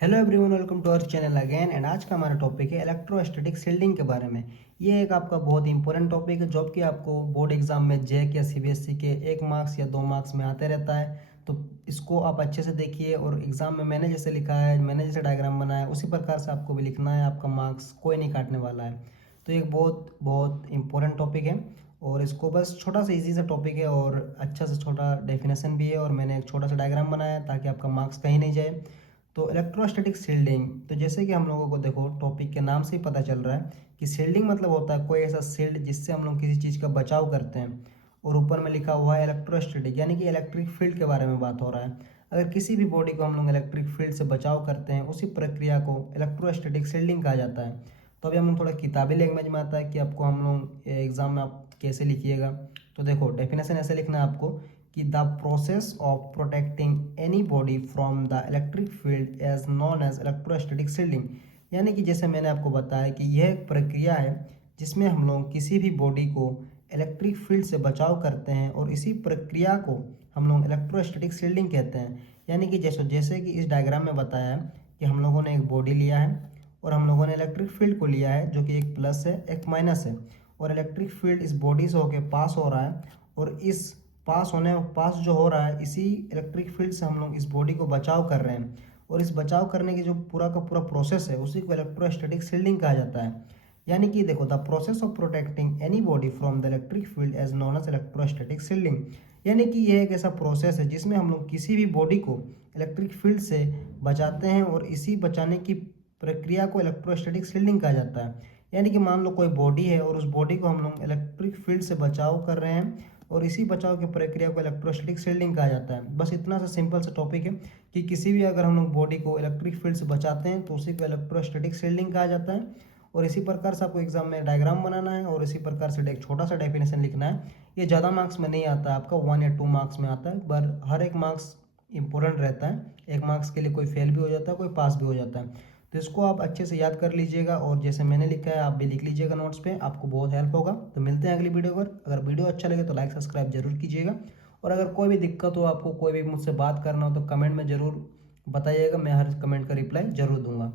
Hello everyone, welcome to our channel again. And आज का हमारा टॉपिक है इलेक्ट्रोस्टैटिक शील्डिंग के बारे में। ये एक आपका बहुत ही इंपॉर्टेंट टॉपिक है जो कि आपको बोर्ड एग्जाम में जेक या सीबीएसई के 1 मार्क्स या 2 मार्क्स में आते रहता है। तो इसको आप अच्छे से देखिए और एग्जाम में मैंने जैसे लिखा है, मैंने जैसे डायग्राम बनाया है, उसी प्रकार से आपको भी लिखना है। आपका मार्क्स कोई नहीं काटने वाला है। तो एक बहुत बहुत इंपॉर्टेंट टॉपिक है और इसको बस छोटा सा इजी सा टॉपिक है और अच्छा से छोटा डेफिनेशन भी है और मैंने एक छोटा सा डायग्राम बनाया है ताकि आपका मार्क्स कहीं नहीं जाए। तो इलेक्ट्रोस्टैटिक शील्डिंग, तो जैसे कि हम लोगों को देखो टॉपिक के नाम से ही पता चल रहा है कि शील्डिंग मतलब होता है कोई ऐसा शील्ड जिससे हम लोग किसी चीज़ का बचाव करते हैं। और ऊपर में लिखा हुआ है इलेक्ट्रोस्टैटिक, यानी कि इलेक्ट्रिक फील्ड के बारे में बात हो रहा है। अगर किसी भी बॉडी को हम लोग इलेक्ट्रिक फील्ड से बचाव करते हैं, उसी प्रक्रिया को इलेक्ट्रोस्टैटिक शील्डिंग कहा जाता है। तो अभी हम लोग थोड़ा किताबी लैंग्वेज में आता है कि आपको हम लोग एग्जाम में आप कैसे लिखिएगा। तो देखो डेफिनेशन ऐसे लिखना है आपको कि the process of protecting any body from the electric field is known as electrostatic shielding. यानी कि जैसे मैंने आपको बताया कि यह एक प्रक्रिया है जिसमें हम लोग किसी भी बॉडी को इलेक्ट्रिक फील्ड से बचाव करते हैं और इसी प्रक्रिया को हम लोग इलेक्ट्रोस्टैटिक शील्डिंग कहते हैं। यानी कि जैसे जैसे कि इस डायग्राम में बताया है कि हम लोगों ने एक बॉडी लिया है और हम लोगों ने इलेक्ट्रिक फील्ड को लिया है जो कि एक प्लस है एक माइनस है। और इलेक्ट्रिक फील्ड इस बॉडी से होकर पास हो रहा है और इस पास जो हो रहा है इसी इलेक्ट्रिक फील्ड से हम लोग इस बॉडी को बचाव कर रहे हैं। और इस बचाव करने की जो पूरा का पूरा प्रोसेस है उसी को इलेक्ट्रोस्टैटिक शील्डिंग कहा जाता है। यानी कि देखो the process of protecting any body from the electric field is known as electrostatic shielding. यानी कि यह एक ऐसा प्रोसेस है जिसमें हम लोग किसी भी बॉडी को इलेक्ट्रिक फील्ड से बचाते हैं और इसी बचाने की प्रक्रिया को इलेक्ट्रोस्टैटिक शील्डिंग कहा जाता है। यानी कि मान लो कोई बॉडी है और उस बॉडी को हम लोग इलेक्ट्रिक फील्ड से बचाव कर रहे हैं और इसी बचाव की प्रक्रिया को इलेक्ट्रोस्टैटिक शील्डिंग कहा जाता है। बस इतना सा सिंपल सा टॉपिक है कि किसी भी अगर हम लोग बॉडी को इलेक्ट्रिक फील्ड से बचाते हैं तो उसी को इलेक्ट्रोस्टैटिक शील्डिंग कहा जाता है। और इसी प्रकार से आपको एग्जाम में डायग्राम बनाना है और इसी प्रकार से एक छोटा सा डेफिनेशन लिखना है। ये ज़्यादा मार्क्स में नहीं आता है, आपका 1 या 2 मार्क्स में आता है, पर हर एक मार्क्स इंपॉर्टेंट रहता है। 1 मार्क्स के लिए कोई फेल भी हो जाता है, कोई पास भी हो जाता है। तो इसको आप अच्छे से याद कर लीजिएगा और जैसे मैंने लिखा है आप भी लिख लीजिएगा नोट्स पे, आपको बहुत हेल्प होगा। तो मिलते हैं अगली वीडियो पर। अगर वीडियो अच्छा लगे तो लाइक सब्सक्राइब जरूर कीजिएगा और अगर कोई भी दिक्कत हो, आपको कोई भी मुझसे बात करना हो तो कमेंट में ज़रूर बताइएगा, मैं हर कमेंट का रिप्लाई जरूर दूंगा।